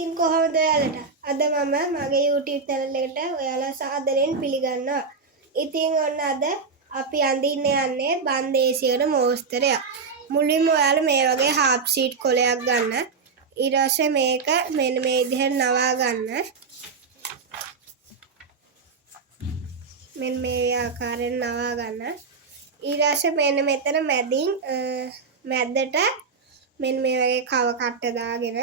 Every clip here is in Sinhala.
ඉතින් කොහොමද ඔයාලට? අද මම මගේ YouTube channel එකට ඔයාලා සාදරයෙන් පිළිගන්නවා. ඉතින් ඔන්න අද අපි අඳින්න යන්නේ බන්දේසියකට මෝස්තරයක්. මුලින්ම ඔයාලා මේ වගේ half sheet කොලයක් ගන්න. ඊට පස්සේ මේක මෙන්න මේ විදිහට නවා ගන්න. මෙන්න මේ ආකාරයෙන් නවා ගන්න. ඊට පස්සේ මෙන්න මෙතන මැදින් මැද්දට මෙන්න මේ වගේ කව කට්ට දාගෙන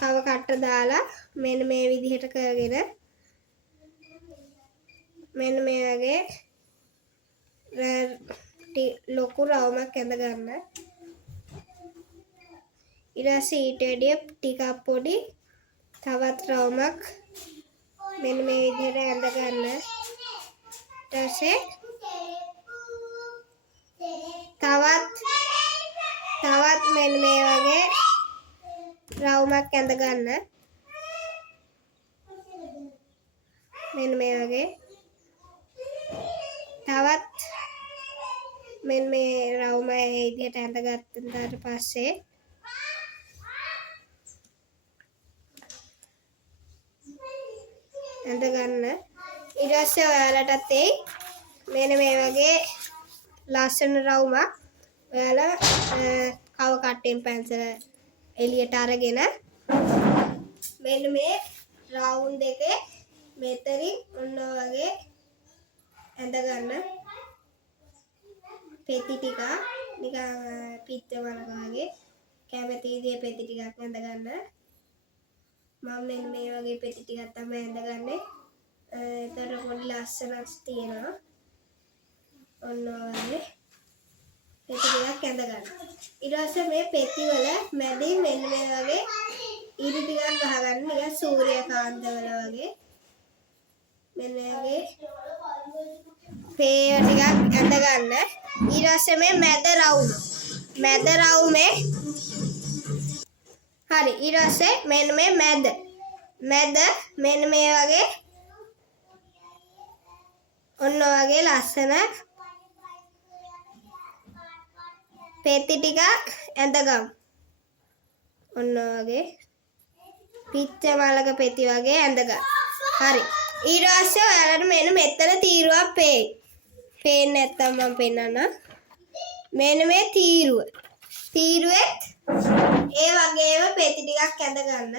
කව කට්ට දාලා මෙන්න මේ විදිහට කරගෙන මෙන්න මේ වගේ ලොකු රවුමක් ඇඳ ගන්න. ඊට පස්සේ ඊට වැඩිය ටිකක් පොඩි තවත් රවුමක් මෙන්න මේ විදිහට ඇඳ ගන්න. ඊට පස්සේ තවත් මෙන්න මේ වගේ රවුමක් ඇඳ ගන්න. මෙන්න මේ වගේ තවත් මෙන්න මේ රවුම මේ විදිහට ඇඳගත්තාට පස්සේ ඇඳ ගන්න. ඊට පස්සේ ඔයාලටත් මෙන්න මේ වගේ ලස්සන රවුමක් ඔයාලා කව කට්ටෙන් පැන්සල එළියට අරගෙන මෙන්න මේ රවුන්ඩ් එකේ මෙතනින් ඔන්න වගේ ඇඳ ගන්න. පෙති ටික නිකන් පිට වලක වගේ කැමති විදිහේ පෙති ටිකක් ඇඳ ගන්න. මම මෙන්න මේ වගේ පෙති ටිකක් තමයි ඇඳගන්නේ. ඒතර පොඩි ලස්සනක් තියෙනවා. ඔන්න වගේ පෙති ටිකක් ඇඳ ගන්න. ඊට පස්සේ මේ පෙති වල මැදින් මෙන්න මේ වගේ ඉරි ටිකක් ගහගන්න. නිකන් සූර්යකාන්ත වල වගේ මෙන්න වගේ පේ ටිකක් ඇඳ ගන්න. ඊට පස්සේ මේ මැද රවුමේ හරි. ඊට පස්සේ මෙන්න මේ මැද මෙන්න මේ වගේ ඔන්න වගේ ලස්සන පෙති ටිකක් ඇඳගමු. ඔන්න වගේ පිච්ච මලක පෙති වගේ ඇඳගන්න. හරි. ඊට පස්සේ ඔයාලට මෙන්න මෙතන තීරුවක් පේයි. පේන්නේ නැත්තම් මම පෙන්නන්නම්. මෙන්න මේ තීරුවෙත් ඒ වගේම පෙති ටිකක් ඇඳ ගන්න.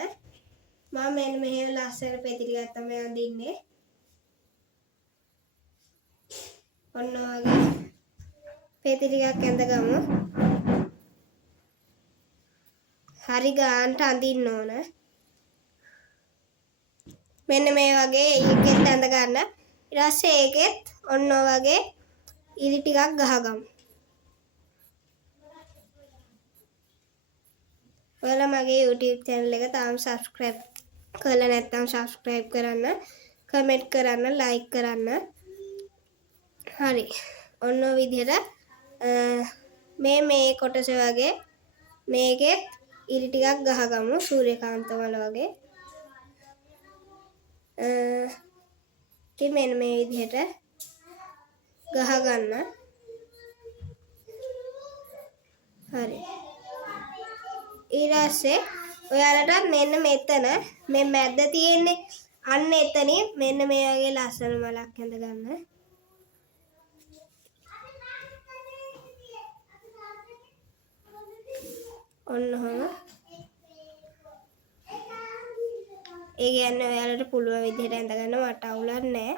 මම මෙන්න මෙහෙම ලස්සන පෙති ටිකක් තමයි අඳින්නේ. ඔන්න වගේ පෙති ටිකක් ඇඳගමු. හරි ගානට අඳින්න ඕන. මෙන්න මේ වගේ ඒකෙත් ඇඳ ගන්න. ඊට පස්සේ ඒකෙත් ඔන්න වගේ ඉරි ටිකක් ගහගමු. ඔයාලා මගේ YouTube channel එක තාම subscribe කරලා නැත්නම් subscribe කරන්න, comment කරන්න, like කරන්න. හරි. ඔන්න ඔය විදිහට මේ කොටස වගේ මේකෙත් ඉරි ටිකක් ගහගමු සූර්යකාන්ත වල වගේ. ඉතින් මෙන්න මේ විදිහට ගහ ගන්න. හරි. ඊට පස්සේ ඔයාලට මෙන්න මෙතන මේ මැද්ද තියෙන්නේ අන්න එතනින් මෙන්න මේ වගේ ලස්සන මලක් ඇඳ ගන්න. ඔන්න ඔහම. ඒ කියන්නේ ඔයාලට පුළුවන් විදිහට ඇඳ ගන්න. මට අවුලක් නැහැ.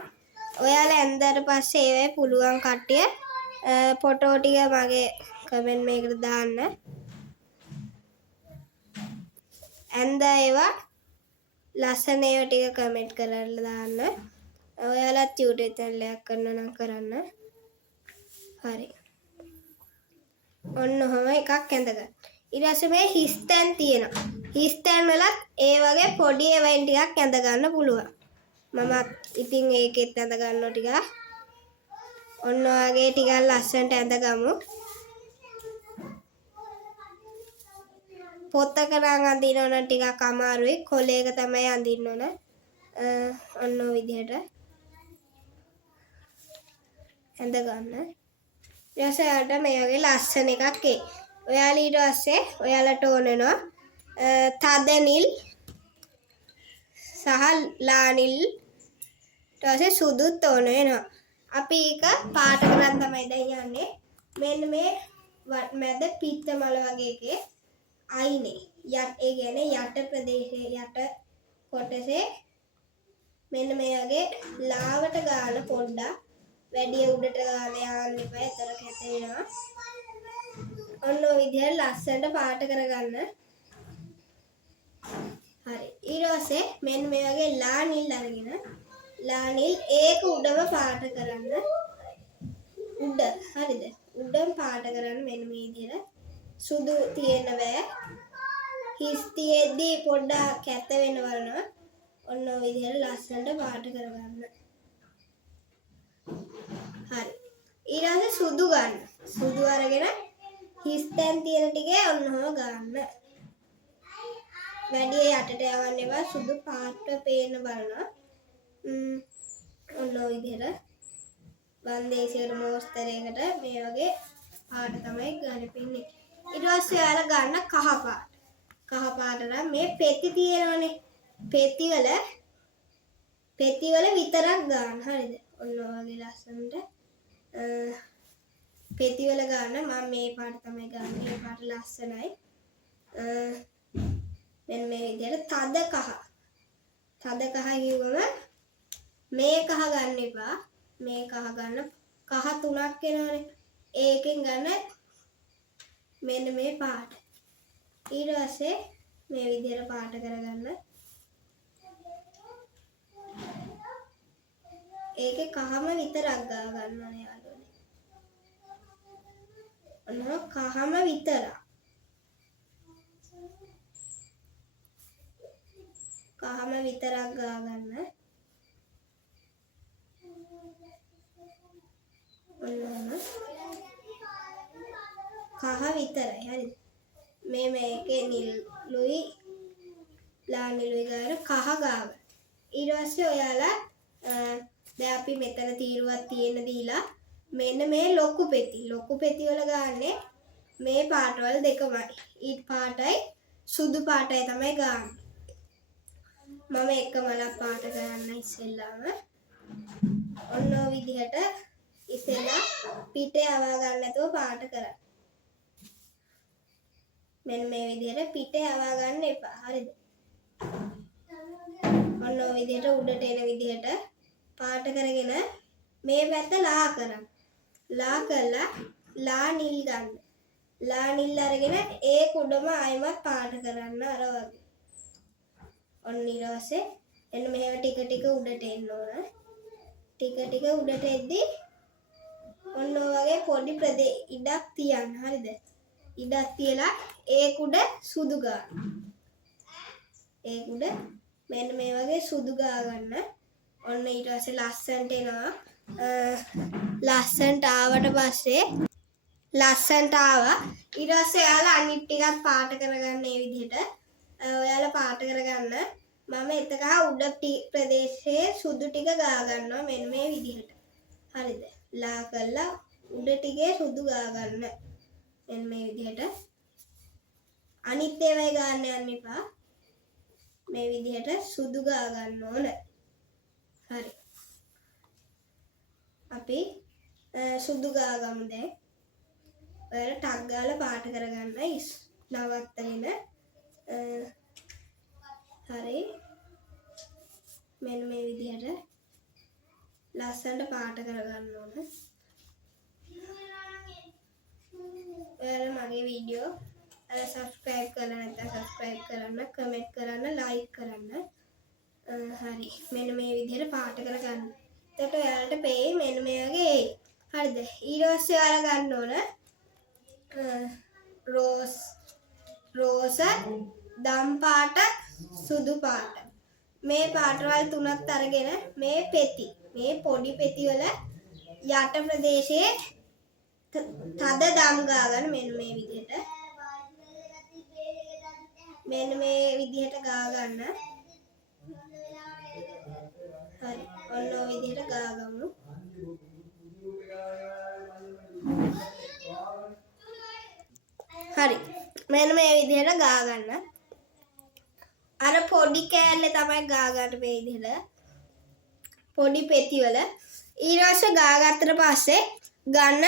ඔයාලා ඇඳලා පස්සේ ඒවයි පුළුවන් කට්ටිය ෆොටෝ ටික මගේ කමෙන්ට් මේකට දාන්න. ඇඳ ඒවා ලස්සන ඒවා ටික කමෙන්ට් කරලා දාන්න. ඔයාලත් YouTube channel එකක් කරනවා නම් කරන්න. හරි. ඔන්න ඔහම එකක් ඇඳ ගන්න. ඊට පස්සේ මේ හිස්තැන් තියෙනවා. හිස්තැන් වලත් ඒ වගේ පොඩි ඒවායින් ටිකක් ඇඳ ගන්න පුළුවන්. මමත් ඉතින් ඒකෙත් ඇඳ ගන්නවා ටිකක්. ඔන්න වගේ ටිකක් ලස්සනට ඇඳගමු. පොතක නම් අඳින්න ඕන ටිකක් අමාරුයි. කොලයක තමයි අඳින්න ඕන. ඔන්න ඔය විදිහට ඇඳ ගන්න. ඊට පස්සේ මේ වගේ ලස්සන එකක් එයි. ඔයාලා ඊට පස්සේ ඔයාලට ඕන වෙනවා තද නිල් සහ ලා නිල් ඊට පස්සේ සුදුත් ඕන වෙනවා. අපි ඒක පාට කරන් තමයි දැන් යන්නේ. මෙන්න මේ මැද පිත්ත මල වගේ එකේ අයිනේ ඒ කියන්නේ යට ප්‍රදේශයේ යට කොටසේ මෙන්න මේ වගේ ලාවට ගාන පොඩ්ඩක් වැඩි උඩට ගාන යන්න එපා. ඒතර කැත වෙනවා. ඔන්න ඔය විදිහට ලස්සනට පාට කරගන්න. හරි. ඊට පස්සේ මෙන්න මේ වගේ ලා නිල් අරගෙන ලා නිල් ඒක උඩම පාට කරන්න. උඩ හරිද? උඩම පාට කරන්න මෙන්න මේ විදිහට. සුදු තියෙන්න බෑ. හිස් තියෙද්දි පොඩ්ඩක් කැත වෙන වලන ඔන්න ඔය විදිහට ලස්සනට පාට කරගන්න. හරි. ඊළඟට සුදු ගන්න. සුදු අරගෙන හිස් තැන් තියෙන ටිකේ ඔන්නම ගන්න. වැඩි යටට යවන්න එපා. සුදු පාට පේන බලනවා. ඔන්න ඔය විදිහට බන්දේසියකට මෝස්තරයකට මේ වගේ පාට තමයි ගන්න පින්නේ. ඊට පස්සේ ඔයාලා ගන්න කහ පාට. කහ පාට නම් මේ පෙති තියෙනවනේ. පෙති වල විතරක් ගන්න. හරිද? ඔන්න ඔයගේ ලස්සනට පෙති වල ගන්න. මම මේ පාට තමයි ගන්න. මේ පාට ලස්සනයි. මෙන්න මේ විදිහට තද කහ. තද කහ කිව්වම මේ කහ ගන්න එපා. මේ කහ ගන්න. කහ තුනක් එනවනේ. ඒකෙන් ගන්න මෙන්න මේ පාට. ඊට පස්සේ මේ විදිහට පාට කරගන්න. ඒකේ කහම විතරක් ගා ගන්නනේ යාළුවනේ. ඔන්න කහම විතරක්. කහම විතරක් ගා ගන්න. ඔන්න කහ විතරයි. හරිද? මේකේ නිල්ුයි ලා නිල්ුයි ගාන කහ ගාව. ඊට පස්සේ ඔයාලා දැන් අපි මෙතන තීරුවක් තියෙන දීලා මෙන්න මේ ලොකු පෙති වල ගාන්නේ මේ පාටවල දෙකමයි. ඊට පාටයි සුදු පාටයි තමයි ගාන්නේ. මම එක මලක් පාට කරන්න ඉස්සෙල්ලාම ඔන්න ඔය විදිහට ඉස්සෙල්ලා පිටේ අවා ගන්න නැතුව පාට කරන්න. මෙන්න මේ විදිහට පිටේ අවා ගන්න එපා. හරිද? ඔන්න ඔය විදිහට උඩට එන විදිහට පාට කරගෙන මේ පැත්ත ලා කරන්න. ලා කරලා ලා නිල් ගන්න. ලා නිල් අරගෙන ඒ කුඩම ආයෙමත් පාට කරන්න අර වගේ. ඔන්න ඊට පස්සේ එන්න මෙහෙම ටික ටික උඩට එන්න ඕන. ටික ටික උඩට එද්දි ඔන්න ඔය වගේ පොඩි ඉඩක් තියන්න. හරිද? ඉඩක් තියලා ඒ කුඩ සුදු ගන්න. ඒ කුඩ මෙන්න මේ වගේ සුදු ගා ගන්න. ඔන්න ඊට පස්සේ ලස්සන්ට එනවා. ලස්සන්ට ආවට පස්සේ ලස්සන්ට ආවා. ඊට පස්සේ ඔයාලා අනිත් ටිකත් පාට කරගන්න මේ විදිහට. ඔයාලා පාට කරගන්න. මම එතක උඩ ප්‍රදේශයේ සුදු ටික ගා ගන්නවා මෙන්න මේ විදිහට. හරිද? ලා කරලා උඩ ටිකේ සුදු ගා ගන්න. මෙන්න මේ විදිහට. අනිත් ඒවායි ගන්න යන්න එපා. මේ විදිහට සුදු ගා ගන්න ඕන. හරි. අපි සුදු ගා ගමු දැන්. ඔයාලා ටක් ගාලා පාට කරගන්න නවත්තගෙන. හරි. මෙන්න මේ විදිහට ලස්සනට පාට කරගන්න ඕන. ඔයාලා මගේ වීඩියෝ සබස්ක්‍රයිබ් කරලා නැත්නම් සබස්ක්‍රයිබ් කරන්න, කමෙන්ට් කරන්න, ලයික් කරන්න. හරි. මෙන්න මේ විදිහට පාට කරගන්න. එතකොට ඔයාලට පෙයි මෙන්න මේ වගේ එයි. හරිද? ඊට පස්සේ ඔයාලා ගන්න ඕන රෝස, දම් පාට, සුදු පාට. මේ පාටවල් තුනක් අරගෙන මේ පොඩි පෙති වල යට ප්‍රදේශයේ තද දම් ගාගන්න මෙන්න මේ විදිහට. මෙන්න මේ විදිහට ගා ගන්න. හරි. ඔන්න ඔය විදිහට ගා ගමු. හරි. මෙන්න මේ විදිහට ගා ගන්න. පොඩි කෑල්ලේ තමයි ගා ගන්න මේ විදිහට. පොඩි පෙති වල ඊට පස්සේ ගා ගත්තට පස්සේ ගන්න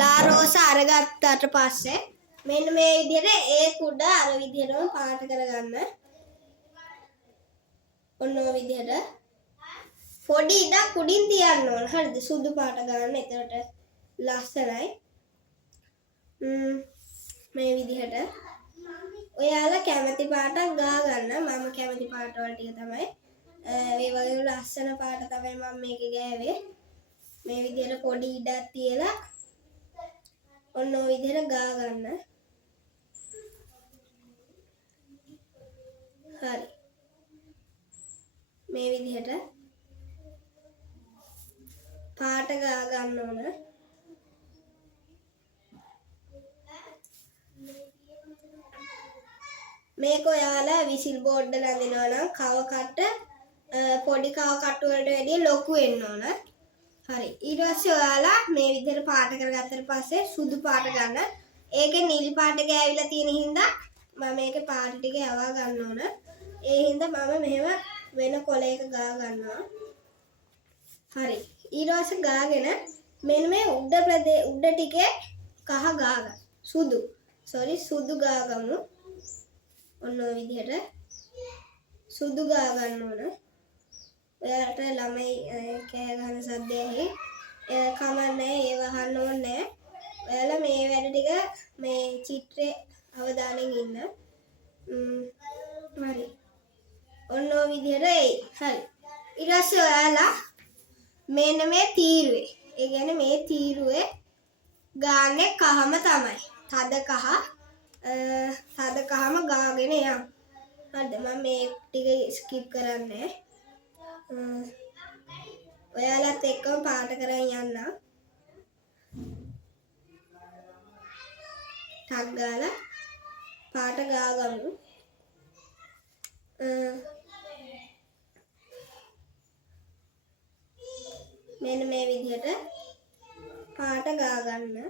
ලා රෝස අරගත්තට පස්සේ මෙන්න මේ විදිහට ඒ කුඩ අර විදිහටම පාට කරගන්න. ඔන්න ඔය විදිහට පොඩි ඉඩක් උඩින් තියන්න ඕන. හරිද? සුදු පාට ගන්න. එතකොට ලස්සනයි. මේ විදිහට ඔයාලා කැමති පාටක් ගා ගන්න. මම කැමති පාට වල ටික තමයි මේ වගේ ලස්සන පාට තමයි මම මේකේ ගෑවේ. මේ විදිහට පොඩි ඉඩක් තියලා ඔන්න ඔය විදිහට ගා ගන්න. හරි. මේ විදිහට පාට ගා ගන්න ඕන. මේක ඔයාලා විසිල් බෝඩ් එක අඳිනවා නම් කව කට්ට පොඩි කව කට්ටු වලට වැඩිය ලොකු වෙන්න ඕන. හරි. ඊට පස්සේ ඔයාලා මේ විදිහට පාට කරගත්තට පස්සේ සුදු පාට ගන්න. ඒකේ නිල් පාට ගෑවිලා තියෙන හින්දා මම මේකේ පාට ටික යවා ගන්න ඕන. ඒ හින්දා මම මෙහෙම වෙන කොලයක ගා ගන්නවා. හරි. ඊට පස්සේ ගාගෙන මෙන්න මේ උඩ ටිකේ කහ ගා ගන්න. සුදු ගා ගමු. ඔන්න ඔය විදිහට සුදු ගා ගන්න ඕන. ඔයාලට ළමයි කෑ ගහන සද්ද ඇහි. කමන්නේ ඒව අහන්න ඕනේ. ඔයාලා මේ වැඩ ටික මේ චිත්‍රයේ අවධානයෙන් ඉන්න. හරි. ඔන්න ඔය විදිහට එයි. හරි. ඊට පස්සේ ඔයාලා මෙන්න මේ තීරුවේ. ඒ කියන්නේ මේ තීරුවේ ගාන්නේ කහම තමයි. තද කහම ගාගෙන යන්න. හරිද? මම මේ ටික ස්කිප් කරන්නේ. ඔයාලත් එක්කම පාට කරන් යන්න. ටක් ගාලා පාට ගාගමු. මෙන්න මේ විදිහට පාට ගා ගන්න.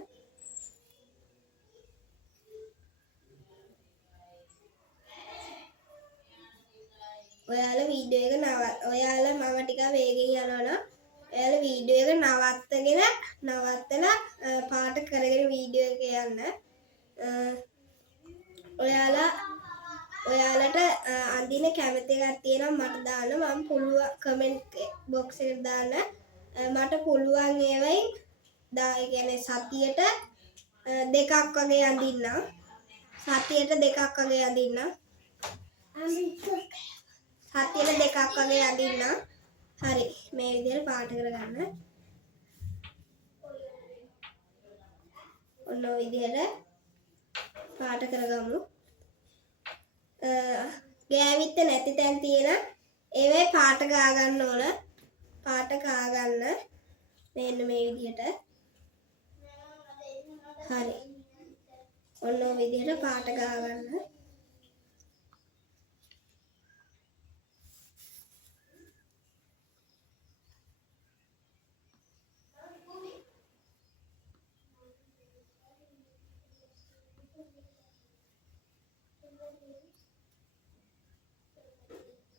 ඔයාලා වීඩියෝ එක ඔයාලා මම ටිකක් වේගෙන් යනවනම් ඔයාලා වීඩියෝ එක නවත්තලා පාට කරගෙන වීඩියෝ එක යන්න. ඔයාලට අඳින කැමති එකක් තියෙනවා මට දාන්න. මම පුළුවන් කමෙන්ට් බොක්ස් එකට දාන්න. මට පුළුවන් ඒවයින් ඒ කියන්නේ සතියට දෙකක් වගේ අඳින්නම්. සතියට දෙකක් වගේ අඳින්නම්. හරි. මේ විදිහට පාට කරගන්න. ඔන්න ඔය විදිහට පාට කරගමු. ගෑවිත්ත නැති තැන් තියෙන ඒවේ පාට ගා ගන්න ඕන. පාට ගා ගන්න. මෙන්න මේ විදිහට. හරි. ඔන්න ඔය විදිහට පාට ගා ගන්න.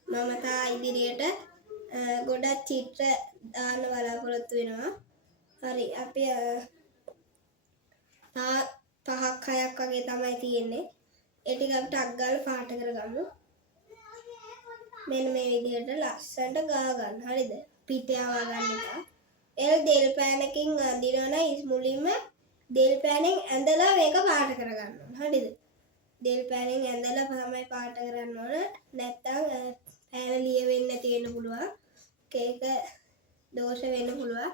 මම තා ඉදිරියට ගොඩක් චිත්‍ර දාන්න බලාපොරොත්තු වෙනවා. හරි. අපි තා 5ක් 6ක් වගේ තමයි තියෙන්නේ. ඒ ටික අපි ටක් ගාලා පාට කරගමු. මෙන්න මේ විදිහට ලස්සනට ගා ගන්න. හරිද? පිට යවා ගන්න එක. ඒක දෙල් පෑනකින් අඳිනවනම් මුලින්ම දෙල් පෑනෙන් ඇඳලා මේක පාට කරගන්න ඕන. හරිද? දෙල් පෑනෙන් ඇඳලා තමයි පාට කරන්න ඕන. නැත්තම් පෑන ලිය වෙන්නේ නැති වෙන්න පුළුවන්. කේක දෝෂ වෙන්න පුළුවන්.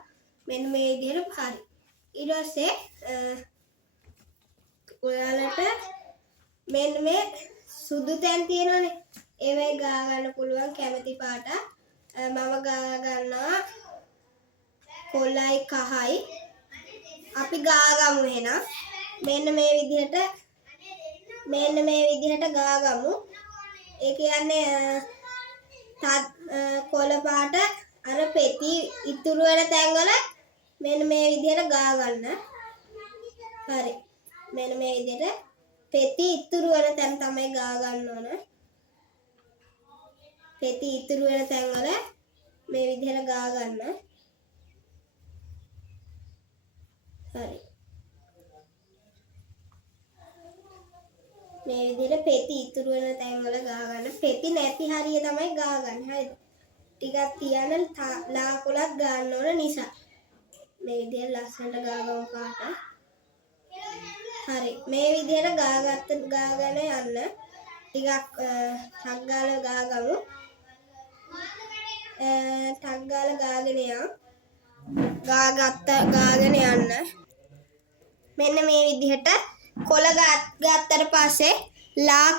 මෙන්න මේ විදිහට හරි. ඊට පස්සේ ඔයාලට මෙන්න මේ සුදු තැන් තියෙනවනේ. ඒවයි ගා ගන්න පුළුවන් කැමති පාට. මම ගා ගන්නවා කොළයි කහයි. අපි ගා ගමු එහෙනම්. මෙන්න මේ විදිහට ගා ගමු. ඒ කියන්නේ කොළ පාට අර පෙති ඉතුරු වෙන තැන්වල මෙන්න මේ විදිහට ගා ගන්න. හරි. මෙන්න මේ විදිහට පෙති ඉතුරු වෙන තැන් තමයි ගා ගන්න ඕන. පෙති ඉතුරු වෙන තැන්වල මේ විදිහට ගා ගන්න. හරි. මේ විදිහට පෙති ඉතුරු වෙන තැන්වල ගා ගන්න. පෙති නැති හරිය තමයි ගා ගන්න. හරිද? ටිකක් තියන ලා කොලක් ගන්න ඕන නිසා. මේ විදිහට ලස්සනට ගා ගමු පාට. හරි. මේ විදිහට ගාගෙන යන්න. ටිකක් ටක් ගාලා ගාගමු. ටක් ගාලා ගාගෙන යන්න. ගාගෙන යන්න. මෙන්න මේ විදිහට කොළ ගත්තට පස්සේ ලා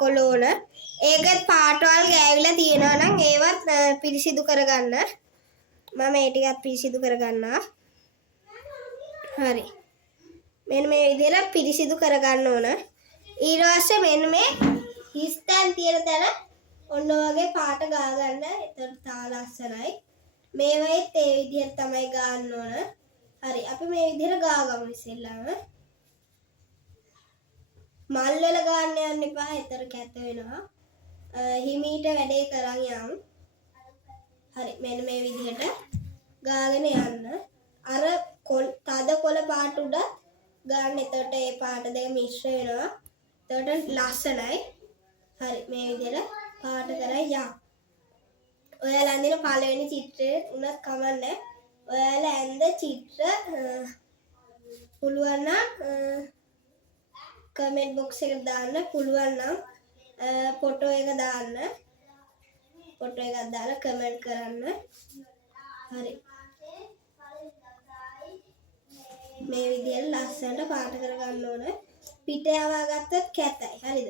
කොළ ඕන. ඒකත් පාටවල් ගෑවිලා තියෙනවා නම් ඒවත් පිරිසිදු කරගන්න. මම ඒ ටිකත් පිරිසිදු කරගන්නවා. හරි. මෙන්න මේ විදිහට පිරිසිදු කරගන්න ඕන. ඊට පස්සේ මෙන්න මේ හිස්තැන් තියෙන තැන ඔන්න වගේ පාට ගා ගන්න. එතකොට තා ලස්සනයි. මේවෙත් ඒ විදිහට තමයි ගන්න ඕන. හරි. අපි මේ විදිහට ගාගමු ඉස්සෙල්ලාම. මල් වල ගන්න යන්න එපා. ඒතර කැත වෙනවා. හිමීට වැඩේ කරන් යමු. හරි. මෙන්න මේ විදිහට ගාගෙන යන්න. අර තද කොළ පාට උඩ ගන්න. එතකොට ඒ පාට දෙක මිශ්‍ර වෙනවා. එතකොට ලස්සනයි. හරි. මේ විදිහට පාට කරලා යන්න. ඔයාලා අඳින පළවෙනි චිත්‍රය උනත් කමන්නේ. ඔයාලා ඇඳ චිත්‍ර පුළුවන් නම් කමෙන්ට් බොක්ස් එකට දාන්න. පුළුවන් නම් ෆොටෝ එක දාන්න. ෆොටෝ එකක් දාලා කමෙන්ට් කරන්න. හරි. මේ විදිහට ලස්සනට පාට කරගන්න ඕන. පිට යවා ගත්තත් කැතයි. හරිද?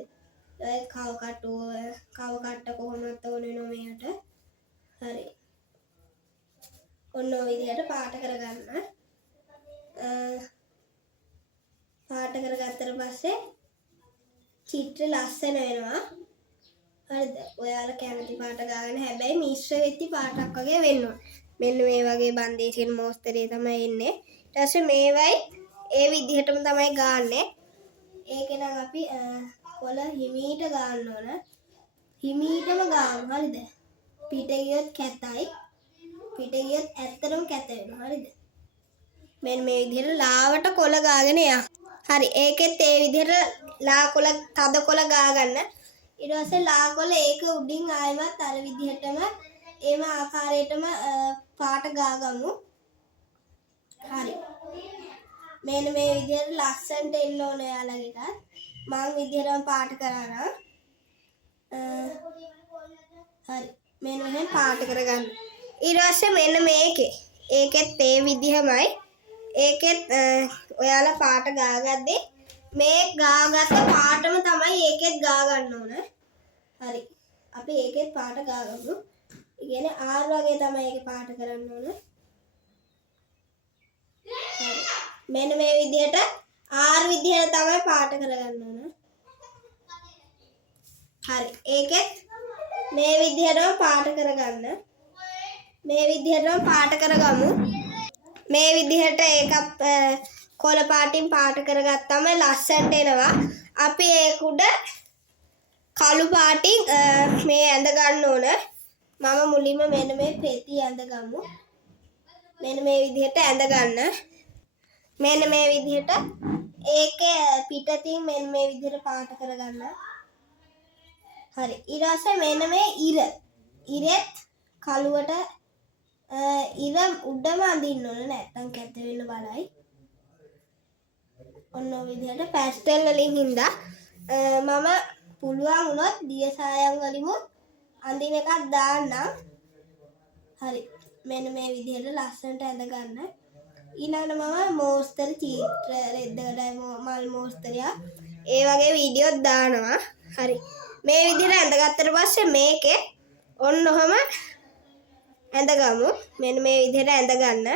ඔය කව කට්ට කොහොමද ඕන වෙනව මෙයට. හරි. ඔන්න ඔය විදිහට පාට කරගන්න. පාට කරගත්තට පස්සේ චිත්‍ර ලස්සන වෙනවා. හරිද? ඔයාලා කැමති පාට ගාගෙන හැබැයි මිශ්‍ර වෙච්ච පාටක් වගේ වෙන්න ඕන. මෙන්න මේ වගේ බන්දේසියන් මෝස්තරේ තමයි එන්නේ. ඊට පස්සේ මේවයි ඒ විදිහටම තමයි ගාන්නේ. ඒකේ නම් අපි කොළ හිමීට ගන්න ඕන. හිමීටම ගාමු. හරිද? පිට ගියොත් කැතයි. පිට ගියොත් ඇත්තටම කැත වෙනවා. හරිද? මෙන්න මේ විදිහට ලාවට කොළ ගාගෙන යන්න. හරි. ඒකෙත් ඒ විදිහට ලා කොළ තද කොළ ගා ගන්න. ඊට පස්සේ ලා කොළ ඒක උඩින් ආයෙමත් අර විදිහටම ඒම ආකාරයටම පාට ගාගමු. හරි. මෙන්න මේ විදිහට ලස්සනට එන්න ඕන යාළගෙට. මම විදිහටම පාට කරනවා. හරි. මෙන්න මෙහෙම පාට කරගන්න. ඊට පස්සේ මෙන්න මේකේ. ඒකෙත් ඒ විදිහමයි. ඒකෙත් ඔයාලා පාට ගාගද්දී මේ ගාගත්ත පාටම තමයි ඒකෙත් ගා ගන්න ඕන. හරි. අපි ඒකෙත් පාට ගාගමු. ඒ කියන්නේ ආර් වගේ තමයි ඒකේ පාට කරන්න ඕන. හරි. මෙන්න මේ විදිහට ආර් විදිහට තමයි පාට කරගන්න ඕන. හරි. ඒකෙත් මේ විදිහටම පාට කරගන්න. මේ විදිහටම පාට කරගමු. මේ විදිහට ඒකත් කොළ පාටින් පාට කරගත්තම ලස්සනට එනවා. අපි ඒක උඩ කළු පාටින් මේ ඇඳ ගන්න ඕන. මම මුලින්ම මෙන්න මේ පෙති ඇඳ ගමු. මෙන්න මේ විදිහට ඇඳ ගන්න. මෙන්න මේ විදිහට ඒකේ පිටතින් මෙන්න මේ විදිහට පාට කරගන්න. හරි. ඊට පස්සේ මෙන්න මේ ඉරෙත් කළුවට ඉර උඩම අඳින්න ඕන. නැත්තම් කැත වෙන්න බලයි. ඔන්න ඔය විදිහට පැස්ටල් වලින් හින්දා මම පුළුවන් වුණොත් දිය සායම් වලින්ම අඳින එකක් දාන්නම්. හරි. මෙන්න මේ විදිහට ලස්සනට ඇඳ ගන්න. ඊළඟට මම මෝස්තර චිත්‍ර රෙද්දකට මල් මෝස්තරය ඒ වගේ වීඩියෝස් දානවා. හරි. මේ විදිහට ඇඳගත්තට පස්සේ මේකේ ඔන්න ඔහම ඇඳගමු. මෙන්න මේ විදිහට ඇඳ ගන්න.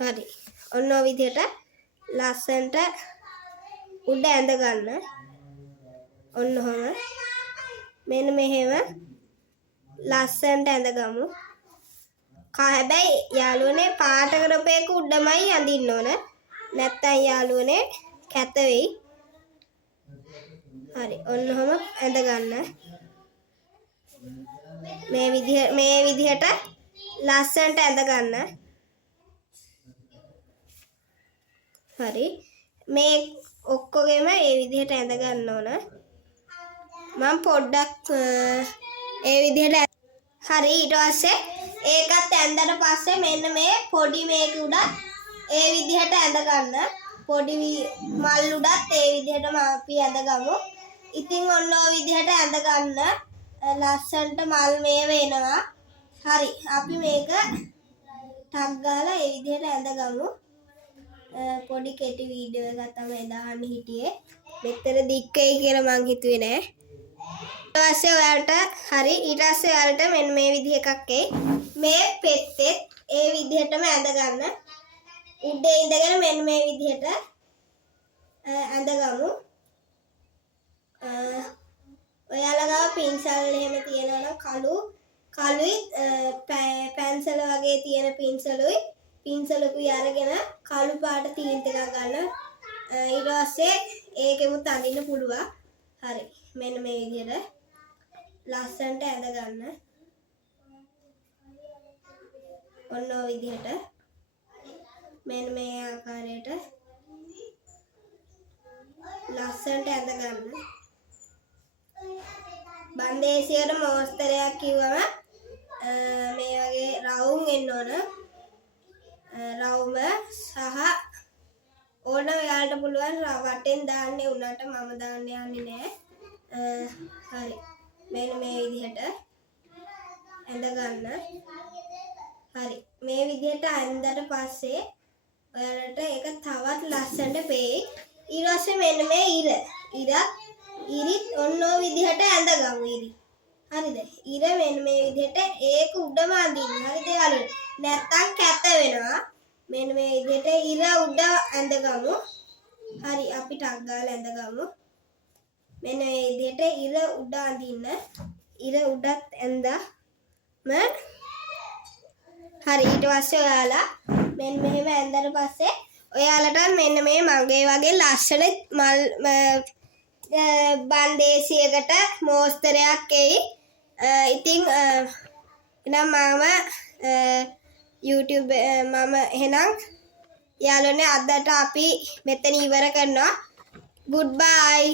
හරි. ඔන්න ඔය විදිහට ලස්සනට උඩ ඇඳ ගන්න. ඔන්න ඔහම මෙන්න මෙහෙම ලස්සනට ඇඳගමු. හැබැයි යාළුවනේ පාට කරපේක උඩමයි අඳින්න ඕන. නැත්තම් යාළුවනේ කැත වෙයි. හරි ඔන්න ඔහම ඇඳ ගන්න. මේ විදිහට ලස්සනට ඇඳ ගන්න. හරි මේ ඔක්කොගෙම ඒ විදිහට ඇඳ ගන්න ඕන. මම පොඩ්ඩක් ඒ විදිහට හරි ඊට පස්සේ ඒකත් ඇඳලා පස්සේ මෙන්න මේ පොඩි මේක උඩ ඒ විදිහට ඇඳ ගන්න. පොඩි මල් උඩත් ඒ විදිහටම අපි ඇඳගමු. ඉතින් ඔන්න ඔය විදිහට ඇඳ ගන්න. ලස්සනට මල් මේ වෙනවා. හරි අපි මේක ටක් ගාලා ඒ විදිහට ඇඳගමු. පොඩි කෙටි වීඩියෝ එකක් තමයි දාන්න හිටියේ. මෙතන දික් වෙයි කියලා මං හිතුවේ නෑ. ඊට පස්සේ ඔයාලට හරි ඊට පස්සේ ඔයාලට මෙන්න මේ විදිහ එකක් එයි. මේ පෙත්තෙත් ඒ විදිහටම ඇඳ ගන්න. උඩේ ඉඳගෙන මෙන්න මේ විදිහට ඇඳගමු. ඔයාලා ගාව පින්සල් එහෙම තියෙනවා නම් කළුයි පැන්සල වගේ තියෙන පින්සලකුයි අරගෙන කළු පාට තීන්ත එකක් ගන්න. ඊට පස්සේ ඒකෙමුත් අඳින්න පුළුවන්. හරි මෙන්න මේ විදිහට ලස්සනට ඇඳ ගන්න. ඔන්න ඔය විදිහට මෙන්න මේ ආකාරයට ලස්සනට ඇඳ ගන්න. බන්දේසියට මෝස්තරයක් කිව්වම මේ වගේ රවුම් එන්න ඕන. රවුම සහ ඕන ඔයාලට පුළුවන් වටෙන් දාන්න උනට මම දාන්න යන්නේ නෑ. හරි මෙන්න මේ විදිහට ඇඳ ගන්න. හරි මේ විදිහට ඇඳලා පස්සේ ඔයාලට ඒක තවත් ලස්සනට පෙයි. ඊට පස්සේ මෙන්න මේ ඉරිත් ඔන්න ඔය විදිහට ඇඳගමු ඉරි. හරිද? ඉර මෙන්න මේ විදිහට ඒක උඩම අඳින්න. හරිද යාළුවනේ? නැත්තම් කැත වෙනවා. මෙන්න මේ විදිහට ඉර උඩ ඇඳගමු. හරි අපි ටක් ගාලා ඇඳගමු. මෙන්න මේ විදිහට ඉර උඩ අඳින්න. ඉර උඩත් ඇඳම හරි ඊට පස්සේ ඔයාලා මෙන්න මෙහෙම ඇඳලා පස්සේ ඔයාලට මෙන්න මේ මගේ වගේ ලස්සන මල් බන්දේසියකට මෝස්තරයක් එයි. ඉතින් එහෙනම් මම YouTube මම එහෙනම් යාළුවනේ අදට අපි මෙතන ඉවර කරනවා. Goodbye.